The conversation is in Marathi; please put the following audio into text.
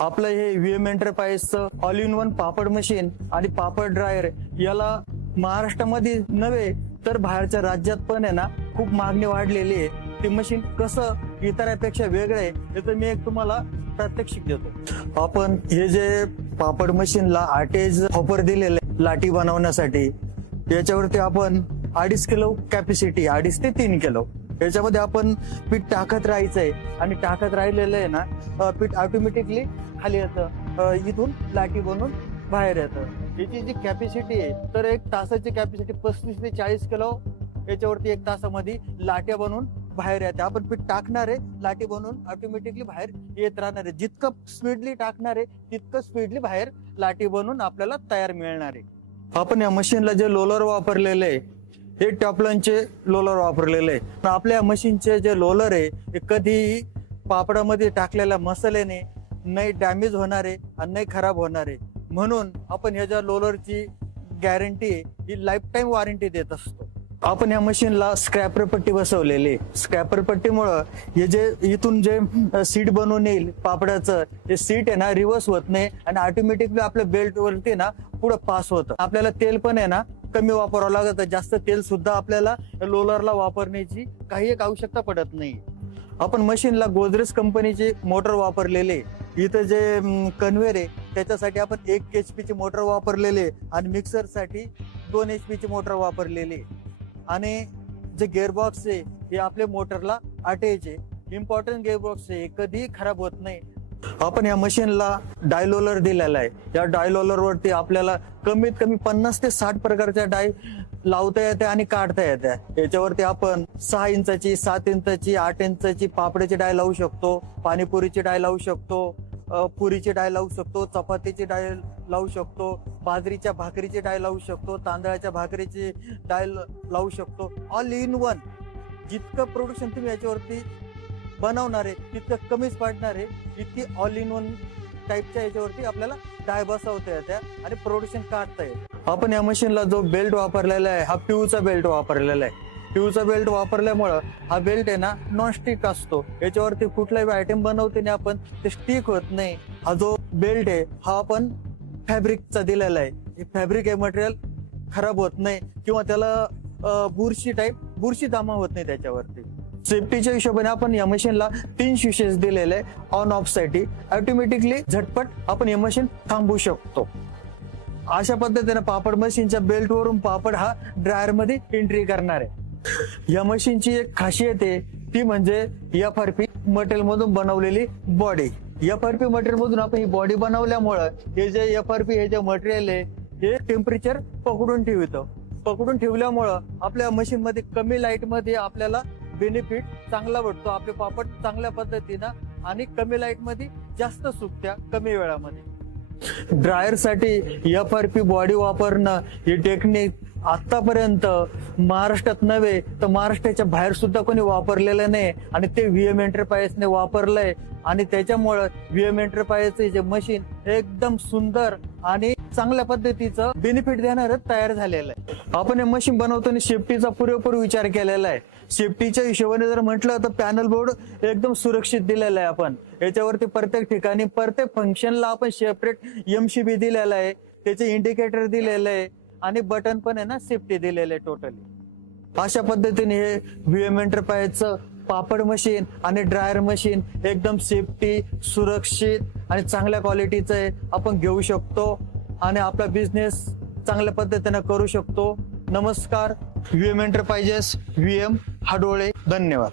आपलं हे व्हीएम एंटरप्राइजचं all in one papad machine आणि पापड ड्रायर याला महाराष्ट्रामध्ये नव्हे तर बाहेरच्या राज्यात पण आहे ना खूप मागणी वाढलेली आहे। ते मशीन कसं इतरांपेक्षा वेगळं आहे हे तर मी एक तुम्हाला प्रात्यक्षिक देतो। आपण हे जे पापड मशीनला आटेज हॉपर दिलेले लाटी बनवण्यासाठी, याच्यावरती आपण 2.5 किलो कॅपॅसिटी, 2.5 ते 3 किलो याच्यामध्ये आपण पीठ टाकत राहायचंय आणि टाकत राहिलेलं आहे ना पीठ ऑटोमॅटिकली खाली येतं, इथून लाटी बनून बाहेर येतं। याची जी कॅपॅसिटी आहे तर एक तासाची कॅपॅसिटी 35 ते 40 किलो याच्यावरती एक तासामध्ये लाट्या बनून बाहेर येते। आपण पीठ टाकणार आहे, लाटी बनवून ऑटोमॅटिकली बाहेर येत राहणार आहे। जितकं स्पीडली टाकणार आहे तितकं स्पीडली बाहेर लाटी बनून आपल्याला तयार मिळणार आहे। आपण या मशीनला जे लोलर वापरलेले आहे हे टॉपलनचे लोलर वापरलेले आहे। आपल्या मशीनचे जे लोलर आहे हे कधीही पापडामध्ये टाकलेल्या मसाल्याने नाही डॅमेज होणार आहे आणि नाही खराब होणार आहे, म्हणून आपण ह्या ज्या लोलरची गॅरंटी ही लाईफ टाईम वॉरंटी देत असतो। आपण या मशीनला स्क्रॅपर पट्टी बसवलेली। स्क्रॅपर पट्टीमुळं हे जे इथून जे सीट बनवून येईल पापडाचं हे सीट आहे ना रिव्हर्स होत नाही आणि ऑटोमॅटिकली आपल्या बेल्ट वरती ना पुढे पास होतं। आपल्याला तेल पण आहे ना कमी वापरावं लागतं, जास्त तेल सुद्धा आपल्याला लोलरला वापरण्याची काही एक आवश्यकता पडत नाही। आपण मशीनला गोदरेज कंपनीची मोटर वापरलेले। इथं जे कन्व्हेअर आहे त्याच्यासाठी आपण 1 HP ची मोटर वापरलेली आणि मिक्सर साठी 2 HP ची मोटर वापरलेली आणि जे गिअरबॉक्स आहे हे आपल्या मोटरला अटॅच आहे। इम्पॉर्टंट गिअरबॉक्स आहे, कधीही खराब होत नाही। आपण या मशीनला डायलोलर दिलेला आहे। या डायलोलर वरती आपल्याला कमीत कमी 50 ते 60 प्रकारच्या डाय लावता येते आणि काढता येते। याच्यावरती आपण 6 इंचाची, 7 इंचाची, 8 इंचाची पापड्याची डाय लावू शकतो, पाणीपुरीची डाय लावू शकतो, पुरीची डाय लावू शकतो, चपातीची डाय लावू शकतो, बाजरीच्या भाकरीची डाय लावू शकतो, तांदळाच्या भाकरीची डाय लावू शकतो। ऑल इन वन जितकं प्रोडक्शन तुम्ही याच्यावरती बनवणार आहे तितकं कमीच पडणार आहे। इतकी ऑल इन वन टाईपच्या याच्यावरती आपल्याला डाय बसवता येत्या आणि प्रोडक्शन काढता येते। आपण या मशीनला जो बेल्ट वापरलेला आहे हा PU बेल्ट वापरलेला आहे। PU बेल्ट वापरल्यामुळं हा बेल्ट आहे ना नॉन स्टिक असतो। याच्यावरती कुठलाही आयटम बनवते ना आपण ते स्टिक होत नाही। हा जो बेल्ट आहे हा आपण फॅब्रिकचा दिलेला आहे। हे फॅब्रिक आहे, मटेरियल खराब होत नाही किंवा त्याला बुरशी दामा होत नाही त्याच्यावरती। सेफ्टीच्या हिशोबाने आपण या मशीनला 3 स्विचेस दिलेले ऑन ऑफ साठी, ऑटोमॅटिकली झटपट आपण हे मशीन थांबवू शकतो। अशा पद्धतीने पापड मशीनच्या बेल्ट वरून पापड हा ड्रायर मध्ये एंट्री करणार आहे। या मशीनची एक खासियत आहे ती म्हणजे FRP मटेरियल मधून बनवलेली बॉडी। FRP मटेरियल मधून आपण ही बॉडी बनवल्यामुळे हे जे FRP हे जे मटेरियल आहे हे टेम्परेचर पकडून ठेवल्यामुळं आपल्या मशीन मध्ये कमी लाईट मध्ये आपल्याला बेनिफिट चांगला भेटतो। आपले पापड चांगल्या पद्धतीनं आणि कमी लाईट मध्ये जास्त सुकत्या कमी वेळामध्ये। ड्रायर साठी FRP बॉडी वापरणं ही टेक्निक आतापर्यंत महाराष्ट्रात नव्हे तर महाराष्ट्राच्या बाहेर सुद्धा कोणी वापरलेलं नाही आणि ते व्हीएम एंटरप्राइजने वापरलंय आणि त्याच्यामुळे व्हीएम एंटरप्राइजचे जे मशीन एकदम सुंदर आणि चांगल्या पद्धतीचं बेनिफिट देणारं तयार झालेलं आहे। आपण हे मशीन बनवताना सेफ्टीचा पुरेपूर विचार केलेला आहे। सेफ्टीच्या हिशोबाने जर म्हटलं तर पॅनल बोर्ड एकदम सुरक्षित दिलेला आहे। आपण याच्यावरती प्रत्येक ठिकाणी प्रत्येक फंक्शनला आपण सेपरेट MCB दिलेला आहे, त्याचे इंडिकेटर दिलेलं आहे आणि बटन पण आहे ना सेफ्टी दिलेलं आहे टोटली। अशा पद्धतीने हे व्हीएम एंटरप्राइजचं पापड मशीन आणि ड्रायर मशीन एकदम सेफ्टी, सुरक्षित आणि चांगल्या क्वालिटीचं आहे। आपण घेऊ शकतो आणि आपला बिझनेस चांगल्या पद्धतीने करू शकतो। नमस्कार, व्हीएम एंटरप्राइजेस, व्हीएम हाडोळे, धन्यवाद।